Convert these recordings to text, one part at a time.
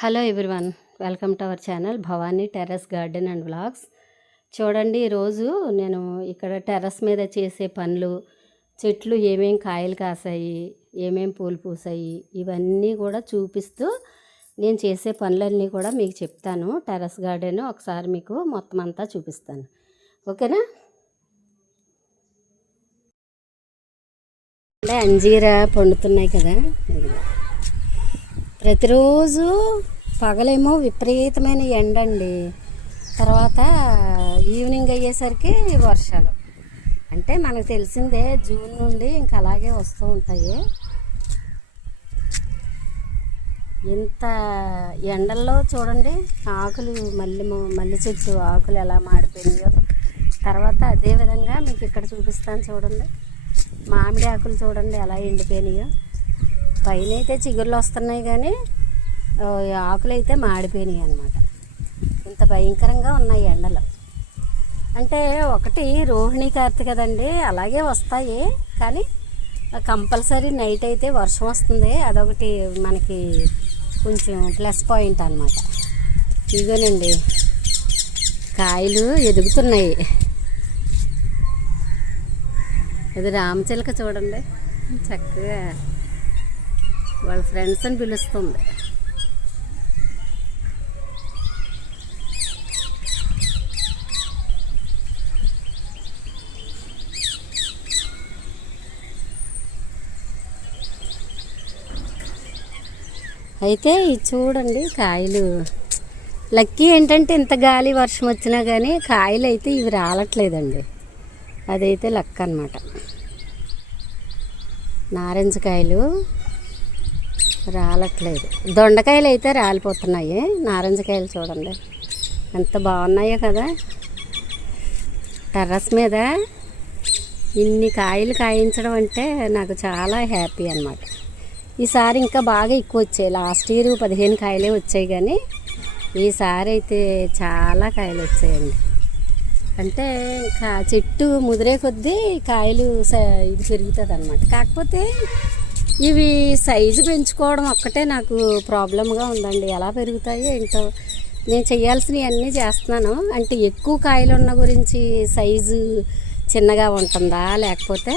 Hello everyone, welcome to our channel Bhavani terrace garden and vlogs. చూడండి, ఈరోజు నేను ఇక్కడ టెర్రస్ మీద చేసే పనులు, చెట్లు ఏమేం కాయలు కాసాయి, ఏమేం పూలు పూసాయి, ఇవన్నీ కూడా చూపిస్తూ నేను చేసే పనులన్నీ కూడా మీకు చెప్తాను. టెర్రస్ గార్డెన్ ఒకసారి మీకు మొత్తం అంతా చూపిస్తాను, ఓకేనా? అంజీరా పండుతున్నాయి కదా, ప్రతిరోజు పగలేమో విపరీతమైన ఎండ అండి, తర్వాత ఈవినింగ్ అయ్యేసరికి వర్షాలు. అంటే మనకు తెలిసిందే, జూన్ నుండి ఇంకా అలాగే వస్తూ ఉంటాయి. ఇంత ఎండల్లో చూడండి ఆకులు, మల్లె చెట్టు ఆకులు ఎలా మాడిపోయినాయో. తర్వాత అదేవిధంగా మీకు ఇక్కడ చూపిస్తాను చూడండి, మామిడి ఆకులు చూడండి ఎలా ఎండిపోయినాయో. పైన అయితే చిగుర్లు వస్తున్నాయి కానీ ఆకులు అయితే మాడిపోయినాయి అన్నమాట. ఇంత భయంకరంగా ఉన్నాయి ఎండలు. అంటే ఒకటి రోహిణి కార్తె కదండి, అలాగే వస్తాయి, కానీ కంపల్సరీ నైట్ అయితే వర్షం వస్తుంది. అదొకటి మనకి కొంచెం ప్లస్ పాయింట్ అన్నమాట. ఇదేనండి కాయలు ఎదుగుతున్నాయి. ఇది రామచిలక చూడండి, చక్కగా వాళ్ళ ఫ్రెండ్స్ అని పిలుస్తుంది. అయితే ఇది చూడండి కాయలు. లక్కీ ఏంటంటే ఇంత గాలి వర్షం వచ్చినా కానీ కాయలు అయితే ఇవి రాలట్లేదండి, అదైతే లక్ అన్నమాట. నారింజ కాయలు రాలట్లేదు, దొండకాయలు అయితే రాలిపోతున్నాయి. నారింజ కాయలు చూడండి ఎంత బాగున్నాయో కదా. టెర్రస్ మీద ఇన్ని కాయలు కాయించడం అంటే నాకు చాలా హ్యాపీ అన్నమాట. ఈసారి ఇంకా బాగా ఎక్కువ వచ్చాయి. లాస్ట్ ఇయర్ 15 కాయలే వచ్చాయి, కానీ ఈసారి అయితే చాలా కాయలు వచ్చాయండి. అంటే ఇంకా చెట్టు ముదిరే కొద్దీ కాయలు ఇది పెరుగుతుంది అన్నమాట. కాకపోతే ఇవి సైజు పెంచుకోవడం ఒక్కటే నాకు ప్రాబ్లంగా ఉందండి. ఎలా పెరుగుతాయో ఏంటో. నేను చేయాల్సినవి అన్నీ చేస్తున్నాను. అంటే ఎక్కువ కాయలు ఉన్న గురించి సైజు చిన్నగా ఉంటుందా, లేకపోతే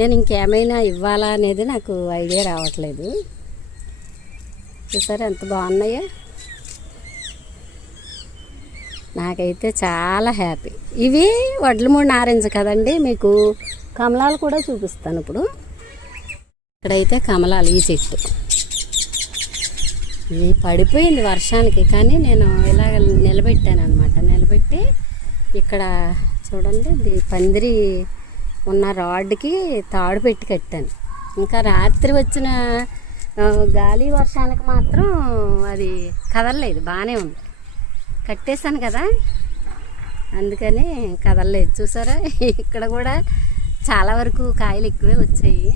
నేను ఇంకేమైనా ఇవ్వాలా అనేది నాకు ఐడియా రావట్లేదు. చూసారా ఎంత బాగున్నాయో. నాకైతే చాలా హ్యాపీ. ఇవి వడ్లమూడి నారింజ కదండి, మీకు కమలాలు కూడా చూపిస్తాను ఇప్పుడు. ఇక్కడైతే కమలాలు, ఈ చెట్టు ఇది పడిపోయింది వర్షానికి, కానీ నేను ఇలాగ నిలబెట్టాను అనమాట. నిలబెట్టి ఇక్కడ చూడండి, ఇది పందిరి ఉన్న రాడ్కి తాడు పెట్టి కట్టాను. ఇంకా రాత్రి వచ్చిన గాలి వర్షానికి మాత్రం అది కదలలేదు, బాగానే ఉంది. కట్టేశాను కదా, అందుకని కదలలేదు. చూసారా, ఇక్కడ కూడా చాలా వరకు కాయలు ఎక్కువే వచ్చాయి.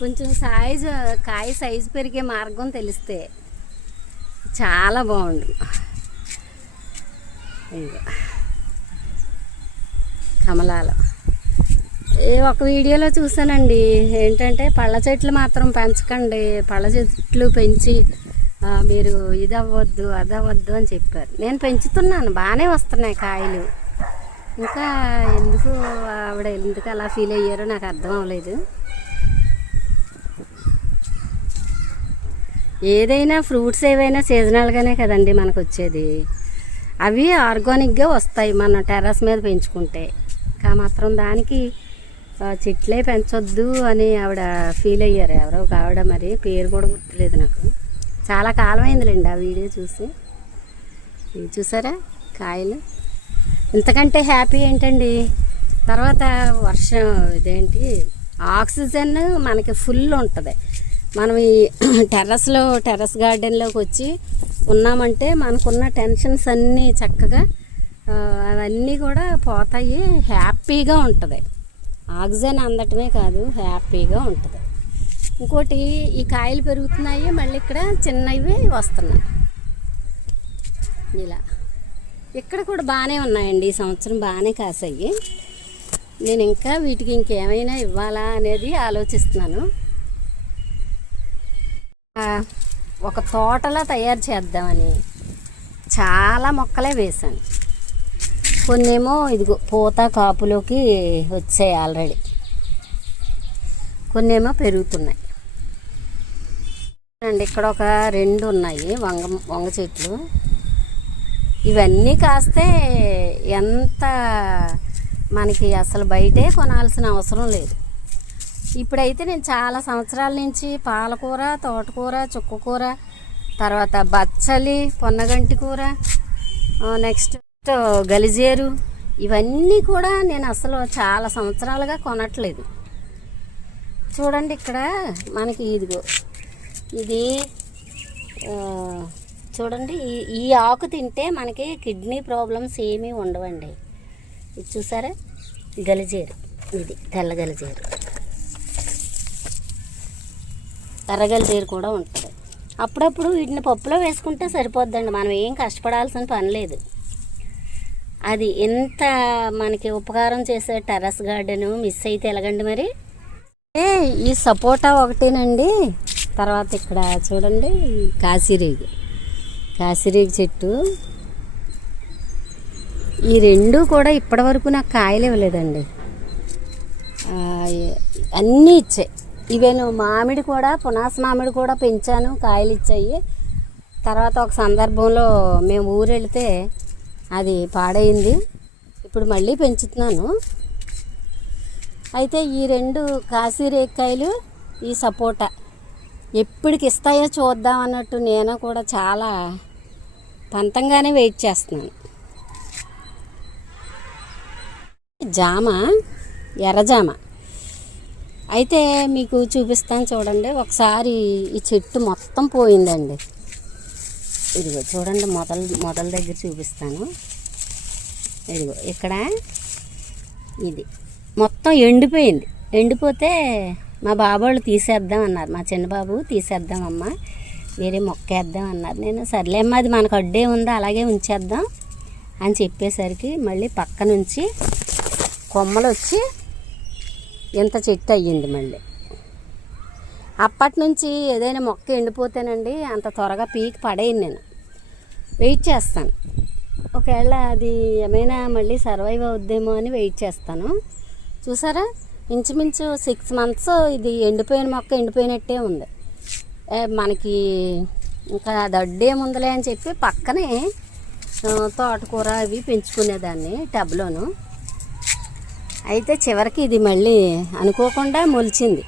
కొంచెం కాయ సైజు పెరిగే మార్గం తెలిస్తే చాలా బాగుండు. ఇదిగో కమలాలు ఒక వీడియోలో చూసానండి, ఏంటంటే పళ్ళ చెట్లు మాత్రం పెంచకండి, పళ్ళ చెట్లు పెంచి మీరు ఇది అవ్వద్దు అది అవ్వద్దు అని చెప్పారు. నేను పెంచుతున్నాను, బాగానే వస్తున్నాయి కాయలు. ఇంకా ఆవిడ ఎందుకు అలా ఫీల్ అయ్యారో నాకు అర్థం అవ్వలేదు. ఏదైనా ఫ్రూట్స్ ఏవైనా సీజనల్గానే కదండి మనకు వచ్చేది. అవి ఆర్గానిక్గా వస్తాయి మన టెర్రస్ మీద పెంచుకుంటే. మాత్రం దానికి చెట్లే పెంచొద్దు అని ఆవిడ ఫీల్ అయ్యారు. ఎవరో ఒక ఆవిడ, మరి పేరు కూడా గుర్తులేదు నాకు. చాలా కాలం అయిందిలేండి ఆ వీడియో చూసి. చూసారా కాయలు. ఇంతకంటే హ్యాపీ ఏంటండి. తర్వాత వర్షం, ఇదేంటి ఆక్సిజన్ మనకి ఫుల్ ఉంటుంది. మనం ఈ టెర్రస్ గార్డెన్లోకి వచ్చి ఉన్నామంటే మనకున్న టెన్షన్స్ అన్నీ చక్కగా అవన్నీ కూడా పోతాయి. హ్యాపీగా ఉంటుంది. ఆక్సిజన్ అందటమే కాదు, హ్యాపీగా ఉంటుంది. ఇంకోటి, ఈ కాయలు పెరుగుతున్నాయి, మళ్ళీ ఇక్కడ చిన్నవి వస్తున్నాయి. ఇలా ఇక్కడ కూడా బాగానే ఉన్నాయండి, ఈ సంవత్సరం బాగానే కాసాయి. నేను ఇంకా వీటికి ఇంకేమైనా ఇవ్వాలా అనేది ఆలోచిస్తున్నాను. ఒక తోటలా తయారు చేద్దామని చాలా మొక్కలే వేశాను. కొన్నేమో ఇదిగో పూత కాపులోకి వచ్చాయి ఆల్రెడీ, కొన్నేమో పెరుగుతున్నాయి అండి. ఇక్కడ ఒక 2 ఉన్నాయి వంగ చెట్లు. ఇవన్నీ కాస్తే ఎంత మనకి అసలు బయటే కొనాల్సిన అవసరం లేదు. ఇప్పుడైతే నేను చాలా సంవత్సరాల నుంచి పాలకూర, తోటకూర, చుక్కకూర, తర్వాత బచ్చలి, పొన్నగంటి కూర, నెక్స్ట్ గలిజేరు, ఇవన్నీ కూడా నేను అసలు చాలా సంవత్సరాలుగా కొనట్లేదు. చూడండి ఇక్కడ మనకి ఇదిగో ఇది చూడండి, ఈ ఆకు తింటే మనకి కిడ్నీ ప్రాబ్లమ్స్ ఏమీ ఉండవండి. ఇది చూసారా, గలిజేరు, ఇది తెల్ల గలిజేరు, ఎర్ర గలిజేరు కూడా ఉంటుంది. అప్పుడప్పుడు వీటిని పప్పులో వేసుకుంటే సరిపోద్దండి, మనం ఏం కష్టపడాల్సిన పని లేదు. అది ఎంత మనకి ఉపకారం చేసే టెర్రస్ గార్డెను మిస్ అయితే ఎలాగండి మరి. ఈ సపోటా ఒకటేనండి. తర్వాత ఇక్కడ చూడండి కాశీరేగి చెట్టు. ఈ 2 కూడా ఇప్పటి వరకు నాకు కాయలు ఇవ్వలేదండి, అన్నీ ఇచ్చాయి. ఇవేను మామిడి కూడా, పునాస మామిడి కూడా పెంచాను, కాయలు ఇచ్చాయి. తర్వాత ఒక సందర్భంలో మేము ఊరు వెళితే అది పాడైంది, ఇప్పుడు మళ్ళీ పెంచుతున్నాను. అయితే ఈ 2 కాశీరేకాయలు, ఈ సపోటా ఎప్పటికి ఇస్తాయో చూద్దాం అన్నట్టు నేను కూడా చాలా పంతంగానే వెయిట్ చేస్తున్నాను. జామ, ఎర్రజామ అయితే మీకు చూపిస్తాను చూడండి. ఒకసారి ఈ చెట్టు మొత్తం పోయిందండి. ఇదిగో చూడండి, మొదల దగ్గర చూపిస్తాను. ఇదిగో ఇక్కడ ఇది మొత్తం ఎండిపోయింది. ఎండిపోతే మా బాబోళ్ళు తీసేద్దాం అన్నారు, మా చిన్న బాబు తీసేద్దామమ్మా, వేరే మొక్క వేద్దాం అన్నారు. నేను సర్లేమ్మా, అది మనకు అడ్డే ఉందా, అలాగే ఉంచేద్దాం అని చెప్పేసరికి మళ్ళీ పక్క నుంచి కొమ్మలు వచ్చి ఇంత చెట్టు అయ్యింది. మళ్ళీ అప్పటి నుంచి ఏదైనా మొక్క ఎండిపోతేనండి అంత త్వరగా పీకి పడేయను, నేను వెయిట్ చేస్తాను. ఒకవేళ అది ఏమైనా మళ్ళీ సర్వైవ్ అవుద్దేమో అని వెయిట్ చేస్తాను. చూసారా, ఇంచుమించు 6 months ఇది ఎండిపోయిన మొక్క ఎండిపోయినట్టే ఉంది. మనకి ఇంకా అది అడ్డేముందలే అని చెప్పి పక్కనే తోటకూర అవి పెంచుకునేదాన్ని టబ్లోను. అయితే చివరికి ఇది మళ్ళీ అనుకోకుండా మొలిచింది.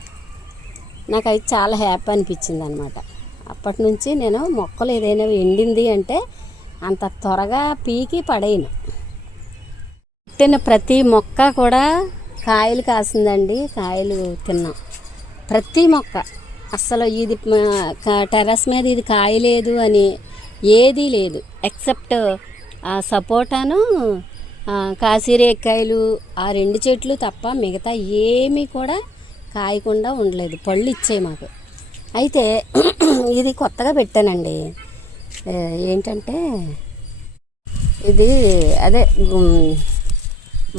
నాకైతే చాలా హ్యాపీ అనిపించింది అనమాట. అప్పటి నుంచి నేను మొక్కలు ఏదైనా ఎండింది అంటే అంత త్వరగా పీకి పడేయను. పెట్టిన ప్రతి మొక్క కూడా కాయలు కాసిందండి, కాయలు తిన్నాం ప్రతి మొక్క. అసలు ఇది టెర్రస్ మీద ఇది కాయలేదు అని ఏదీ లేదు, ఎక్సెప్ట్ సపోటాను కాశీరేకాయలు ఆ 2 చెట్లు తప్ప మిగతా ఏమీ కూడా కాయకుండా ఉండలేదు, పళ్ళు ఇచ్చాయి మాకు. అయితే ఇది కొత్తగా పెట్టానండి, ఏంటంటే ఇది అదే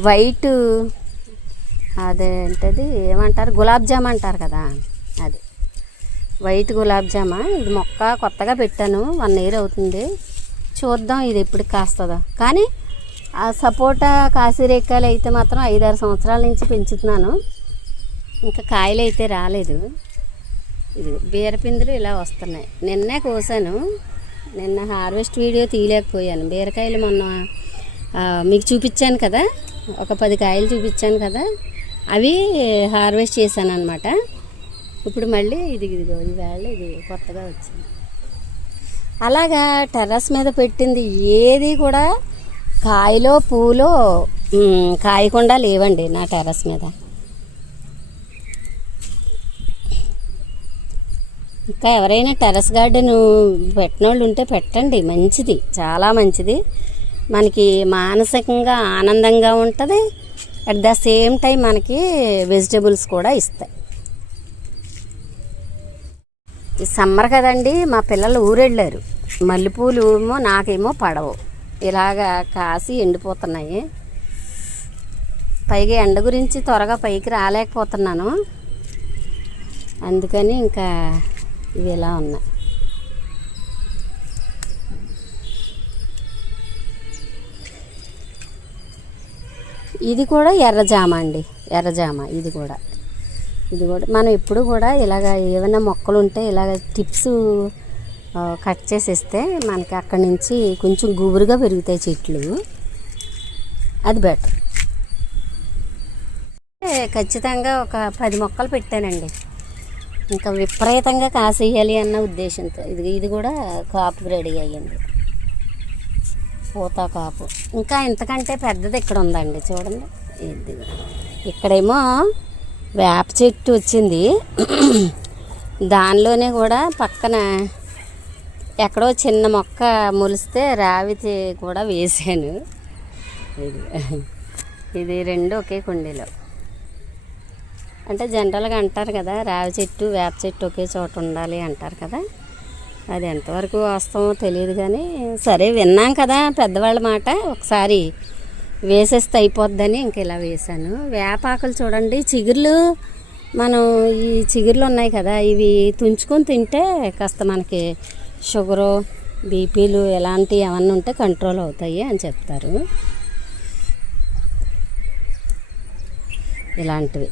వైట్, అదేంటది ఏమంటారు, గులాబ్ జామ్ అంటారు కదా, అది వైట్ గులాబ్ జామా. ఇది మొక్క కొత్తగా పెట్టాను, 1 year అవుతుంది. చూద్దాం ఇది ఎప్పుడు కాస్తుందో. కానీ ఆ సపోటా కాశీరేకాయలు అయితే మాత్రం 5-6 సంవత్సరాల నుంచి పెంచుతున్నాను, ఇంకా కాయలు అయితే రాలేదు. ఇది బీరపిందులు ఇలా వస్తున్నాయి. నిన్నే కోసాను, నిన్న హార్వెస్ట్ వీడియో తీయలేకపోయాను. బీరకాయలు మొన్న మీకు చూపించాను కదా, ఒక 10 కాయలు చూపించాను కదా, అవి హార్వెస్ట్ చేశాను అనమాట. ఇప్పుడు మళ్ళీ ఇదిగో ఈవేళ ఇది కొత్తగా వచ్చింది. అలాగా టెర్రస్ మీద పెట్టింది ఏది కూడా కాయలో పూలో కాయకుండా లేవండి నా టెర్రస్ మీద. ఇంకా ఎవరైనా టెర్రస్ గార్డెన్ పెట్టినోళ్ళు ఉంటే పెట్టండి, మంచిది, చాలా మంచిది. మనకి మానసికంగా ఆనందంగా ఉంటుంది, అట్ ద సేమ్ టైం మనకి వెజిటబుల్స్ కూడా ఇస్తాయి. ఈ సమ్మర్ కదండి, మా పిల్లలు ఊరెళ్ళారు. మల్లెపూలు ఏమో నాకేమో పడవు, ఇలాగా కాసి ఎండిపోతున్నాయి. పైగా ఎండ గురించి త్వరగా పైకి రాలేకపోతున్నాను, అందుకని ఇంకా ఇవి ఇలా ఉన్నాయి. ఇది కూడా ఎర్రజామ అండి, ఎర్రజామ. ఇది కూడా మనం ఎప్పుడు కూడా ఇలాగ ఏమైనా మొక్కలు ఉంటే ఇలాగ టిప్స్ కట్ చేసేస్తే మనకి అక్కడి నుంచి కొంచెం గుబురుగా పెరుగుతాయి చెట్లు. అది బెటర్. ఖచ్చితంగా ఒక 10 మొక్కలు పెట్టానండి, ఇంకా విపరీతంగా కాసేయాలి అన్న ఉద్దేశంతో. ఇది కూడా కాపు రెడీ అయ్యింది, పూత కాపు. ఇంకా ఇంతకంటే పెద్దది ఇక్కడ ఉందండి, చూడండి. ఇది ఇక్కడేమో వేప చెట్టు వచ్చింది, దానిలోనే కూడా పక్కన ఎక్కడో చిన్న మొక్క మొలిస్తే రావితి కూడా వేసాను. ఇది రెండు ఒకే కుండీలో. అంటే జనరల్గా అంటారు కదా, రావి చెట్టు వేప చెట్టు ఒకే చోట ఉండాలి అంటారు కదా. అది ఎంతవరకు వాస్తవమో తెలియదు కానీ, సరే విన్నాం కదా పెద్దవాళ్ళ మాట, ఒకసారి వేసేస్తే అయిపోద్దని ఇంక ఇలా వేసాను. వేపాకులు చూడండి, చిగుర్లు. మనం ఈ చిగుర్లు ఉన్నాయి కదా, ఇవి తుంచుకొని తింటే కాస్త మనకి షుగరు, బీపీలు ఎలాంటివి ఏమన్నా ఉంటే కంట్రోల్ అవుతాయి అని చెప్తారు. ఇలాంటివి